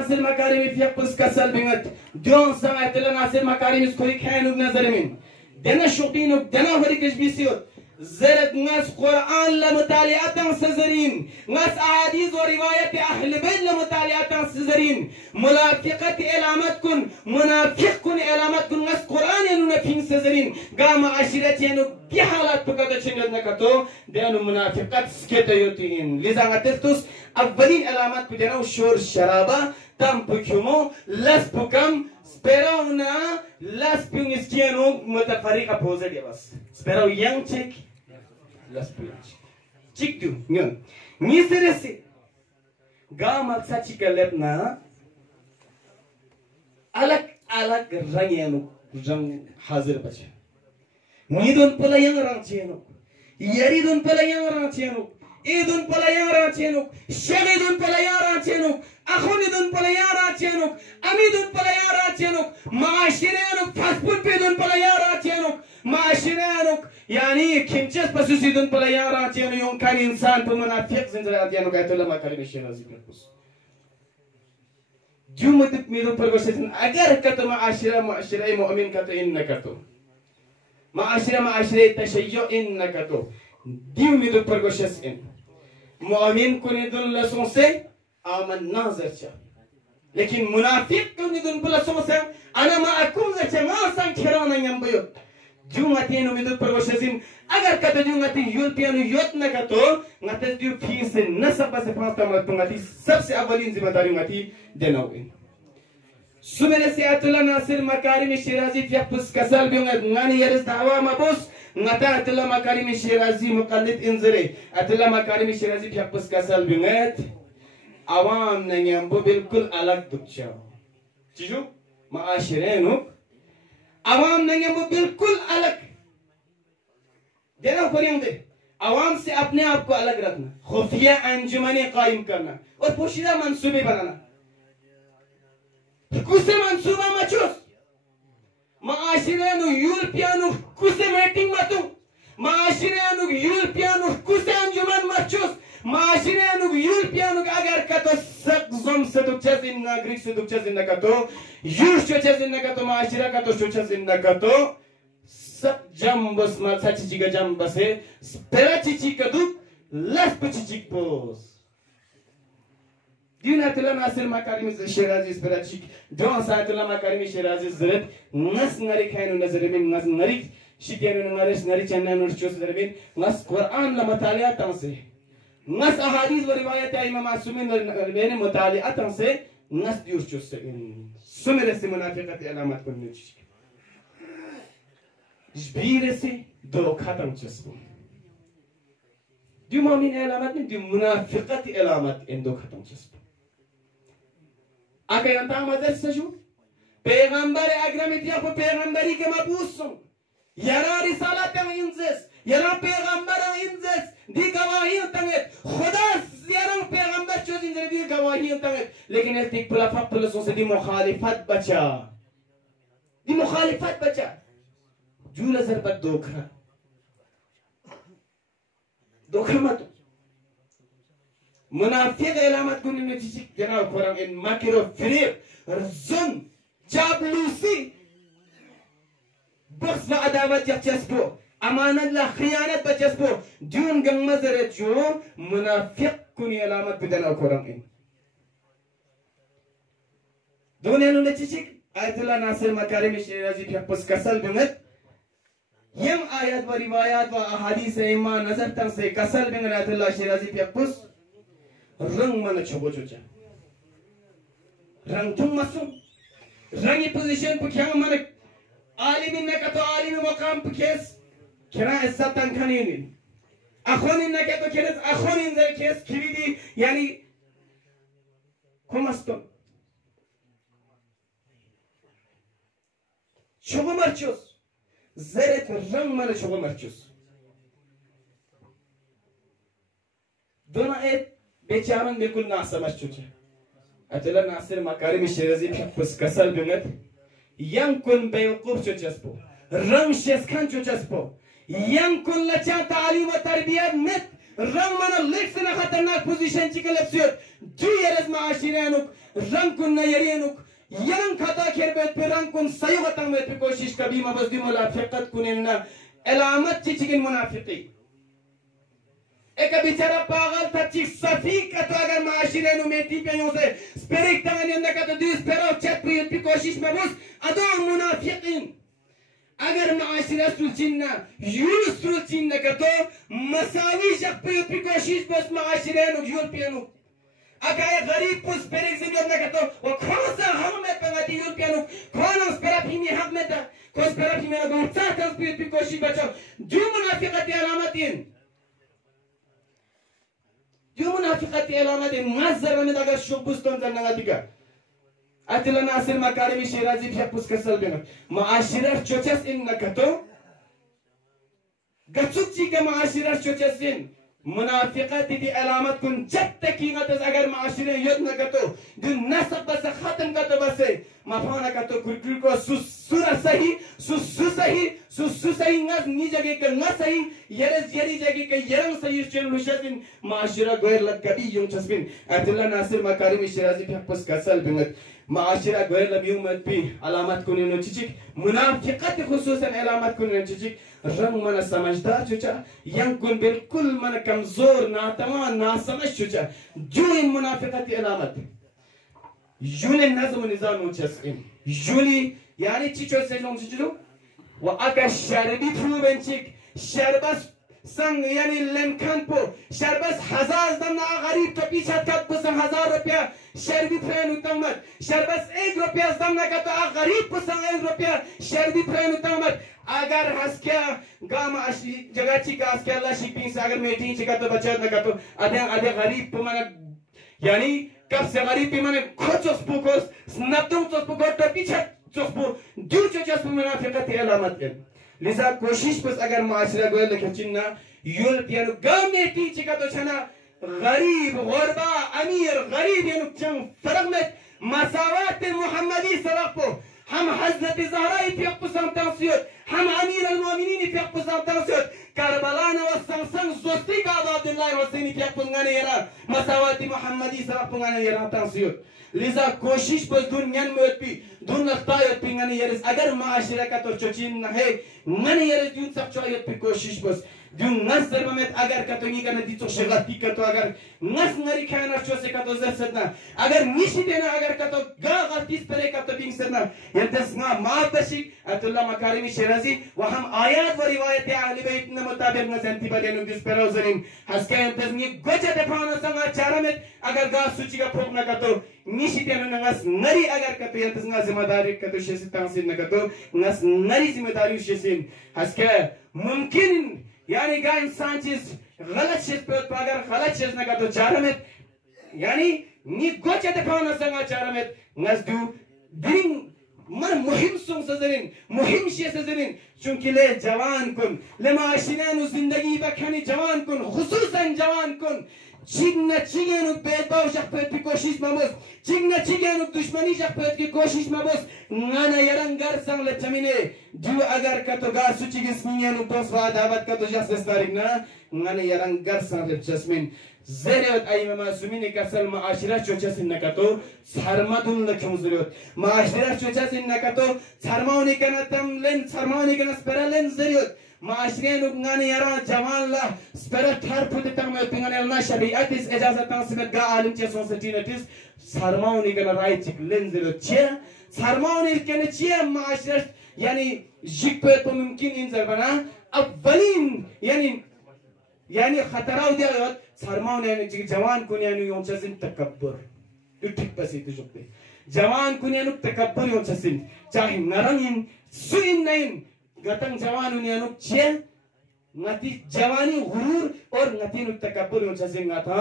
nasir makarim fiyapus kasal bingat dion sama atla nasir makarim iskori khainug nazar min dena shoqinug dena horikesh bisiyot زرد ناس قرآن لمطالعة سزرين ناس أحاديث ورواية أهل بيت لمطالعة سزرين منافقة علامتكن منافقكن علامتكن ناس قرآن ينفين سزرين قام عشرة ينو بحالات بقدر شنجد نكتو دينو منافقات سكتا يوتين لذا نتفتوس أولين علامات بدينو شور شرابة تم بكيمو لس بكم سبراونا لس بيونسكيانو متفرقة بوزر بس سبراو يانگ چك لس بيونج چك دو نيون نيسرسي قام أكسا چك لبنا अलग अलग रंग यानो रंग हाजिर बचे नीदुन पला yang रंग चेनो यारीदुन पला yang रंग चेनो ईदुन पला yang रंग चेनो शमीदुन पला yang रंग चेनो अखुनीदुन पला yang रंग चेनो अमीदुन पला yang रंग चेनो माशिरेनो फसपुन पेदुन पला yang रंग चेनो माशिरेनो यानी किंचस पसुसीदुन पला yang रंग चेनो यों kan insan pemunafiq zinjrat यानो कहते लमा करीम शेरा जिक्र कुछ Jumlah miru pergosetin agar kata ma'asyirai mu'min kata inna kata ma'asyirai tashayyu inna kata diu miru pergosetin mu'min kunidun la sonse aman nazar cha lekin munafiq kunidun la sonse ana ma'akum zacha ma'asan kirana nyambayot Jumlah miru pergosetin agar kata jumlah yul piano yot na kata ngatas diu pise nasab se pasta matungati सबसे अवलीन जिम्मेदारी ngati denawin Sumere se atula nasir makarim shirazi fiapus kasal biungat ngani yaris dawa mabus ngata atula makarim shirazi muqallid inzire atula makarim shirazi fiapus kasal biungat awam nanyambo bilkul alag dukcha चीजो माशिरे no awam nanyambo bilkul alag देना फरियांदे awam से अपने आप को अलग रखना खुफिया अंजुमने कायम करना और पोशीदा मंसूबे बनाना कुसे मंसूबा मचुस माशिरेनु यूरोपियनु कुसे मीटिंग मतु माशिरेनु यूरोपियनु कुसे अंजुमन मचुस माशिरेनु यूरोपियनु अगर कतो सगजम से दुचस इन नागरिक से दुचस इन कतो यूर चचस इन कतो माशिरा कतो चचस इन कतो सब जम बस माल सच्ची का जम बसे स्पेरा चिची कदु लस पचिची पोस Din atila nasir makarim shirazi spirachik don sa atila makarim shirazi zret nas ngari khainu nazarimin nas ngari shikenu ngaris ngari channa nur chos zarmin nas Quran la mutali'a tanse nas ahadith wa riwayat imam masumin bene mutali'a tanse nas diur chos sumere se munafiqat alamat kun nich jbire se do khatam chesbu di mu'min alamat di munafiqat alamat endo khatam chesbu Akan yang tahu mazhar seju, Peygamber agramit ya po Peygamberi ke mabusun, yara risalat yang inzes, yara Peygamber yang inzes, di gawahi yang tanget, Khuda yara Peygamber choz inzes di gawahi yang tanget, lekin estik pula fak pula sonse di mukhalifat baca, di mukhalifat baca, jula zarbat dokha, dokha matu. Munafiq alamat kuning ni cicik kenal korang in makiro firib rzun jablusi bos la adawat yak jasbo amanat la khiyanat ba jasbo dun gang mazaret jo munafiq kuni alamat bidana korang in dunia ni cicik ayatullah nasir makarim shirazi fiapus kasal bingat yang ayat wa riwayat wa ahadith iman nazar tang se kasal bingat ayatullah shirazi fiapus रंग मन छोबो चोचा रंग तुम मसुम रंगी position पुख्यांग मन आलिमी न कतो आलिमी मकाम पुखेस किरा ऐसा तंखनी नहीं अखोनी न कतो किरस अखोनी न जर केस किरीदी यानी कुमस्तो छोबो मरचोस जरे रंग मन छोबो मरचोस दोनों एक बेचारन बिल्कुल ना समझ चुके अतला नासिर मकारिम शिराजी फिक्स कसल बिंगत यंग कुन बेवकूफ चुचस्पो रंग शेसखान चुचस्पो यंग कुन लचा तालीम व तरबियत मित रंग मना लेक्स ना खतरनाक पोजीशन चिकलेप्सियत जो यरस माशिरानुक रंग कुन नयरिनुक yang kata kerbet perang kun sayu katang met कोशिश कभी मबज़दी मुनाफिकत कुनेना एलामत चिचिकिन मुनाफिकी एक बेचारा पागल था चिक सफीक तो अगर माशिरे नु मेटी पे यों से स्पिरिट तंगन यंदा का तो दिस पेरो चेक पे कोशिश में बस अदो मुनाफिकीन अगर माशिरा सुचिन्ना यूल सुचिन्ना का तो मसावी जब पे कोशिश बस माशिरे नु यूल पे नु अगर गरीब पुस पेरिक जिम्मेदार न करतो वो कौन सा हम में पंगाती यूरोपियनों कौन उस पर अपनी में हक में था कौन उस पर अपनी में गुस्सा था उस पर कोशिश बचाओ जो मुनाफिकत अलामतें मज़र में अगर शुभुस्तों जनना दिखा अतला नासिर मकारे में शिराजी भी पुस कसल बिना माशिरा चोचस इन न करतो गचुची का माशिरा चोचस इन मुनाफिकत दी अलामत कुन जब तक कीमत अगर माशिरे युद्ध न करतो जो नसब बस खत्म करतो बस माफाना करतो कुरकुर को सुसुरा सही सुसुसही नस नी जगह के न सही यरस यरी जगह के यरंग सही चल लुशदिन माशिरा गैर लग कभी यूं चस्बिन अतुल्ला नासिर मकारिम शिराजी फपस कसल बिनत माशिरा गैर लबियों मत भी अलामत कुन नो चिचिक मुनाफिकत खुसूसन अलामत कुन नो चिचिक रंग मन समझदार चुचा यंग कुन बिल्कुल मन कमजोर नातमा ना समझ चुचा जो इन मुनाफिकत अलामत यूने नज़म निज़ाम उचस्किन यूली यानी चिचो से लोग चिचो वो अगर शर्बी फूबेंचिक शर्बस संग यानी लेंखन पो शर्बस 1000 दमना गरीब तो पीछे कब को 1000 रुपया शर्बी फ्रेंड उतमत शर्बस 1 रुपया दमना का तो गरीब को 1 रुपया शर्बी फ्रेंड उतमत अगर हस्क्या गाम अशी जगाची का हस्क्या अल्लाह शिपिंग से अगर मेटी चिका तो बचत न का तो आधे गरीब को मना यानी कब से गरीब भी मने खोचोस पुकोस स्नपतों चोस पुकोस तो पीछे चोस पु जो चोस पु मुनाफिकत अलामत है लिसा कोशिश बस अगर माशरा गोल लखचिन्ना यूरोपियन गमेटी चिका तो छना गरीब गुरबा अमीर गरीब यानी चंग फर्क में मसावत मुहम्मदी सबक को हम हज़रत ज़हरा في قصة تنصير हम أمير المؤمنين في قصة تنصير كربلاء والسنسن زوستي قاضي الله الحسين في قصة يرى مساوات محمدي سبق يرى تنصير لذا कोशिश बस दुनिया में होती दुन लगता है पिंगने यरस अगर माशरा का तो चोचिन न है मन यरस दुन सब चाहिए पे कोशिश बस दुन नस सर्व में अगर का तो नहीं करने दी तो शगती का तो अगर नस नरी खाना चोसे का तो जैसे अगर निशी देना अगर का तो गलती परे का तो पिंग सरना यंतस ना मातशी अतुल्ला मकारिमी शिराजी व हम आयत व रिवायत अहले बैत न मुताबिक न संति बदेनु दिस परोजरिन हस्के यंतस नि गोचे देफाना संगा चारा में अगर गा सूची का फोक न का तो निशी देना नस नरी अगर का तो यंतस ना जिम्मेदारी का तो शेसी तांसिन न का तो नस नरी जिम्मेदारी शेसिन हस्के मुमकिन यानी गा इंसान चीज गलत चीज पे अगर गलत चीज न का तो चारा में यानी नि गोचे देफाना संगा चारा में नस दू दिन मन मुहिम सुन सजरिन मुहिम शे सजरिन चूंकि ले जवान कुन ले माशिनानु जिंदगी बखनी जवान कुन खुसूसन जवान कुन चिगना चिगेनु बेदबाव शक्पत की कोशिश मबस चिगना चिगेनु दुश्मनी शक्पत की कोशिश मबस नाना यरंगर संग ले जमीने जो अगर का तो गा सुची की स्मीनु दोस्वा दावत का तो जस्टिस तारीख ना नाना यरंगर संग ले जस्मिन ज़रेवत आई मासूमी ने कसल माशिरा चोचा सिन्ना का तो सरमादुन लक्ष्यों ज़रेवत माशिरा चोचा सिन्ना का तो सरमाउनी का ना तमलेन सरमाउनी का ना स्पेरलेन ज़रेवत माशिरे नुकनाने यारा जवान ला स्पेरल थार पुते तंग में पिंगने अलना शरीयत इस इजाज़त तां सिमत गा आलिम चे सोसाइटीनेटिस सरमाउनी का ना राइट चिकलेन ज़रेवत चे सरमाउनी के ने चे माशिरा यानी जिक्पे तो मुमकिन इन ज़रबना अव्वलीन यानी खतराव दिया होत सरमाउन यानी जवान कुन यानी योंचसिन तकब्बुर ठीक बस इतने जुक्ते जवान कुन यानी तकब्बुर योंचसिन चाहे नरंगिन सुइन नहीं गतंग जवान उन यानी चे नती जवानी गुरूर और नती नु तकब्बुर योंचसिन गाता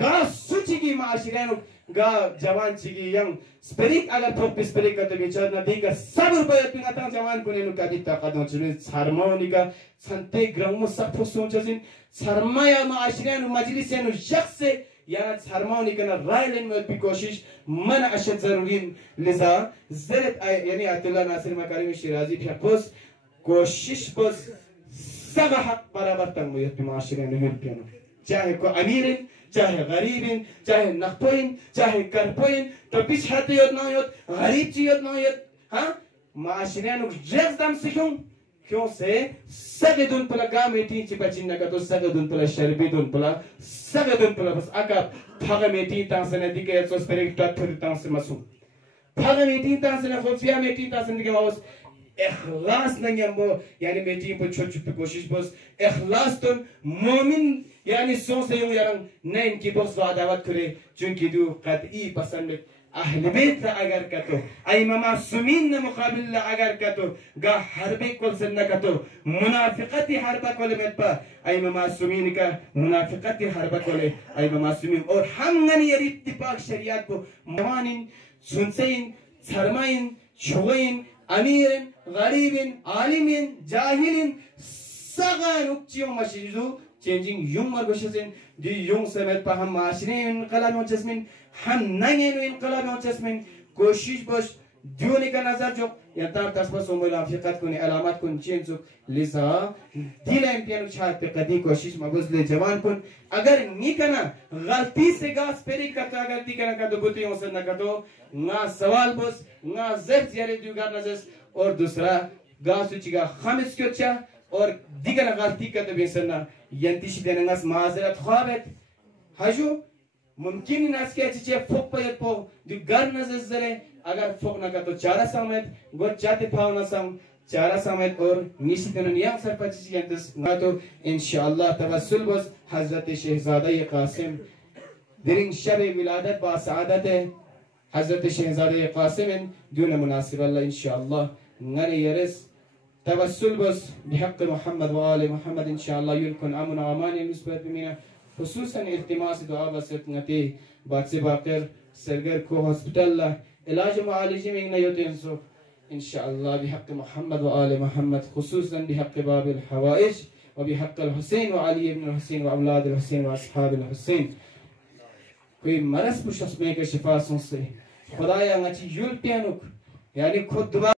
गा सुची की माशिरे नु गा जवान चिगी यंग स्पिरिट अगर थोप स्पिरिट का तो बेचार नदी का सब रुपये पिंगाता जवान कुन यानी कभी ताकतों चुने सरमाउनी का संते ग्रामों सब फुसों चुने सरमाया माशिरे नु मजलिस यानी शख्स से याना सरमाउनी का ना राय लेने में भी कोशिश मन अशद जरूरी लिजा ज़रत यानी अतुल्ला नासिर मकारिमी शिराजी भी अपोस कोशिश बस सब हक बराबर तंग में माशिरे नु हिल पियानो चाहे को अमीर चाहे गरीब चाहे नखपोइन चाहे करपोइन तो पिछाते योद ना योद गरीब ची योद ना योद हाँ माशरे नुक ड्रग्स दम सिखूं क्यों से सगेदुन पला गामेटी चिपचिन नका तो सगेदुन पला शर्बीदुन पला सगेदुन पला बस आका फगमेटी तांसने दिके सोस पेरिक टथुर तांस मसु फगमेटी तांसने खोफिया मेटी तांसने दिके वास इखलास नंगमो यानी मेटी पर छोट छोट कोशिश बस इखलास तो मोमिन यानी सोच यूं यारंग नैन की बस वादावत करे चुनकी दू कतई पसंद अहले बैत अगर कतो आई मासूमीन ने मुकाबिल अगर कतो गा हरबे कोल सन्न कतो मुनाफिकती हरबा कोल मेतपा आई मासूमीन का मुनाफिकती हरबा कोले आई मासूमीन और हम गनी इत्तिफाक शरीयत को मवानिन सुनसेइन शर्माइन शुगइन अमीरन गरीबन आलिमिन जाहिलिन सगान उच्चियों मशीजू changing yung margoshin di yung semet pa ham maashrin inqilab on jasmin ham nangen inqilab on jasmin कोशिश बस दियोने का नजर जो यंता तस्बा सोमल अफिकत को ने अलामत को चेंज जो लिसा दिल इम्तिहान छाते कदी कोशिश मबुज ले जवान को अगर नी करना गलती से गास पेरी करता गलती करना का दुबुती हो सकना का तो ना सवाल बस ना ज़र्फ यारे दुगार नजर और दूसरा गास उचिगा खमिस क्यों चा और दिगर गलती करते बेसना यंतिश देनंगास माजरत ख्वाबत हजू मुमकिन नास के अच्छे फोक पर पो दुगार नजर जरे अगर फोक ना का तो चारा समेत गो चाते फाव ना सम चारा समेत और निश्चित नियम सर पच्चीस यंतस ना तो इंशाअल्लाह तवस्सुल बस हजरत शहजादा कासिम दिरिंग शब विलादत बा सआदत हजरत शहजादा कासिम दून मुनासिब अल्लाह इंशाअल्लाह नरे यरस तवस्सुल बस बिहक़ मोहम्मद व आले मोहम्मद इंशाअल्लाह युलकुन अमन व अमान निस्बत बिना खुसूसन इल्तिमास दुआ वसत नती बातसे बाकर सरगर को हॉस्पिटल इलाज मुआलिजे में नयोते इंसो इंशाअल्लाह बिहक़ मोहम्मद व आले मोहम्मद खुसूसन बिहक़ बाबिल हवाइज व बिहक़ अल हुसैन व अली इब्न हुसैन व औलाद अल हुसैन व अस्हाब अल हुसैन कोई मरस पुशस में के शिफा से खुदाया ngati yul pianuk यानी खुद